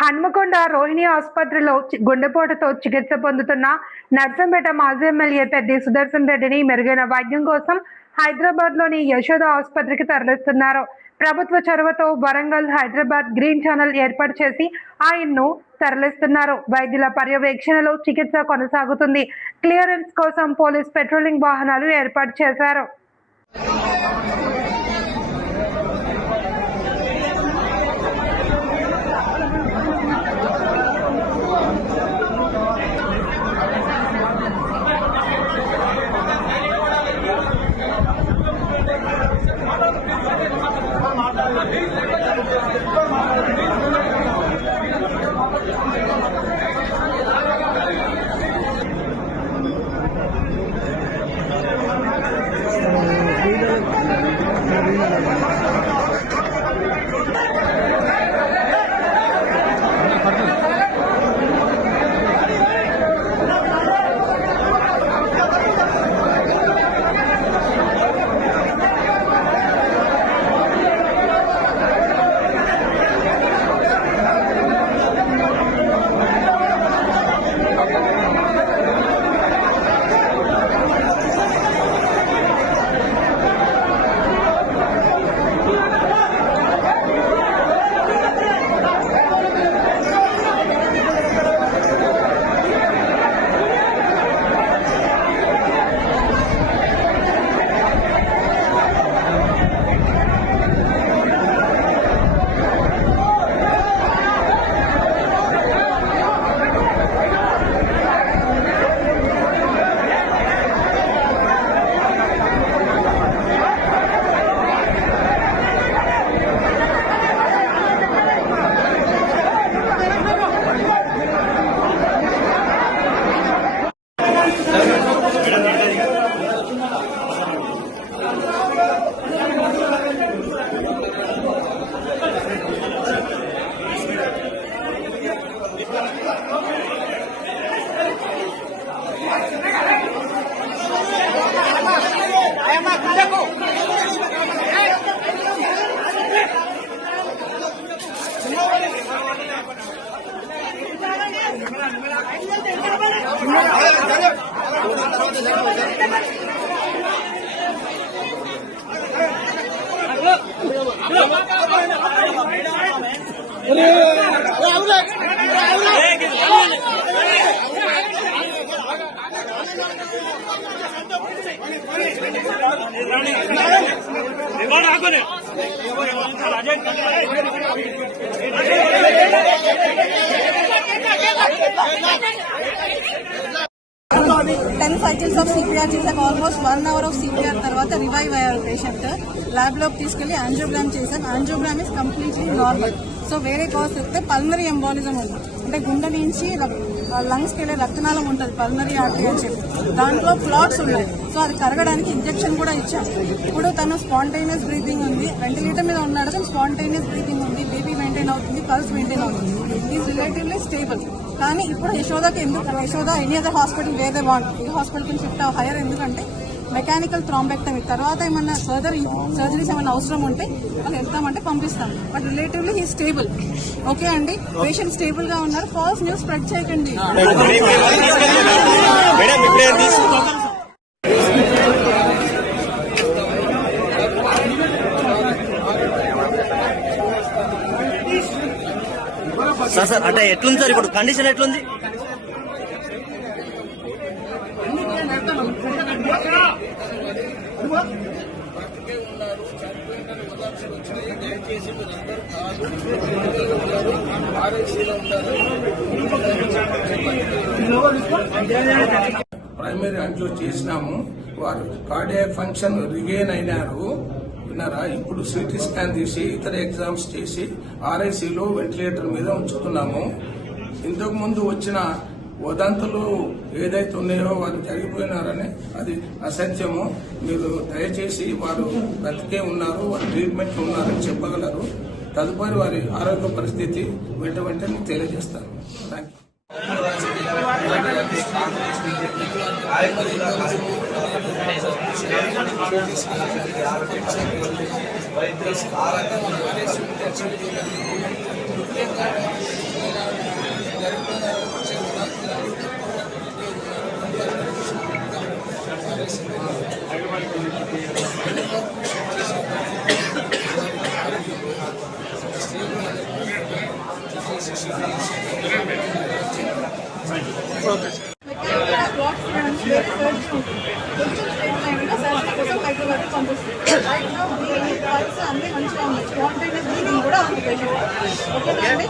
హన్మకొండ రోహిణి ఆసుపత్రిలో గుండెపోటుతో చికిత్స పొందుతున్న నర్సంపేట మాజీ ఎమ్మెల్యే పెద్ది సుదర్శన్ రెడ్డిని మెరుగైన వైద్యం కోసం హైదరాబాద్లోని యశోద ఆసుపత్రికి తరలిస్తున్నారు. ప్రభుత్వ చొరవతో వరంగల్, హైదరాబాద్ గ్రీన్ ఛానల్ ఏర్పాటు చేసి ఆయన్ను తరలిస్తున్నారు. వైద్యుల పర్యవేక్షణలో చికిత్స కొనసాగుతుంది. క్లియరెన్స్ కోసం పోలీస్ పెట్రోలింగ్ వాహనాలు ఏర్పాటు చేశారు. Ten cycles of CPR చేసాక almost 1 hour of CPR తర్వాత రివైవ్ అయ్యారు పేషెంట్. ల్యాబ్ లోకి తీసుకెళ్లి యాంజియోగ్రామ్ చేశాం. Angiogram is completely normal. So వేరే కాజ్ చెప్తే పల్మరీ ఎంబాలిజం ఉంది, అంటే గుండె నుంచి లంగ్స్ కి వెళ్ళే రక్తనాళం ఉంటుంది, పల్మరీ ఆర్టరీ అని చెప్పి దాంట్లో క్లాట్స్ ఉన్నాయి. సో అది కరగడానికి ఇంజెక్షన్ కూడా ఇచ్చాం. ఇప్పుడు తను స్పాంటేనియస్ బ్రీతింగ్ ఉంది, వెంటిలేటర్ మీద ఉన్నాడు కానీ స్పాంటేనియస్ బ్రీతింగ్ ఉంది, బేబీ మెయింటైన్ అవుతుంది, పల్స్ మెయింటైన్ అవుతుంది, ఈజ్ రిలేటివ్లీ స్టేబుల్. కానీ ఇప్పుడు యశోదకి ఎందుకు, యశోద ఎనీ అదర్ హాస్పిటల్ వేరే వాంట్ ఈ హాస్పిటల్కి షిఫ్ట్ హైయర్, ఎందుకంటే మెకానికల్ థ్రాంబెక్టమీ తర్వాత ఏమన్నా సర్జరీస్ ఏమైనా అవసరం ఉంటే వాళ్ళు వెళ్తామంటే పంపిస్తాం. But relatively he stable. Okay అండి, పేషెంట్ స్టేబుల్ గా ఉన్నారు. ఫాల్స్ న్యూస్ స్ప్రెడ్ చేయకండి. సార్ అంటే ఎట్లుంది సార్, ఇప్పుడు కండిషన్ ఎట్లుంది? ప్రైమరీ యాంజియో చేసినాము, వారు కార్డియాక్ ఫంక్షన్ రిగైన్ అయినారు విన్నారా. ఇప్పుడు సిటీ స్కాన్ తీసి ఇతర ఎగ్జామ్స్ చేసి ఆర్ఐసీలో వెంటిలేటర్ మీద ఉంచుతున్నాము. ఇంతకు ముందు వచ్చిన వదంతులు ఏదైతే ఉన్నాయో వారు జరిగిపోయినారని అది అసత్యము. మీరు దయచేసి వారు బ్రతికే ఉన్నారు, వారు ట్రీట్మెంట్ ఉన్నారని చెప్పగలరు. తదుపరి వారి ఆరోగ్య పరిస్థితి వెంటనే తెలియజేస్తారు. Thank you. హైదరాబాద్ పంపిస్తుంది అన్ని మంచిగా ఉన్నాయి. స్పాంటేనియస్ బ్రీతింగ్ కూడా ఉంది పేషెంట్. ఓకేనా అండి?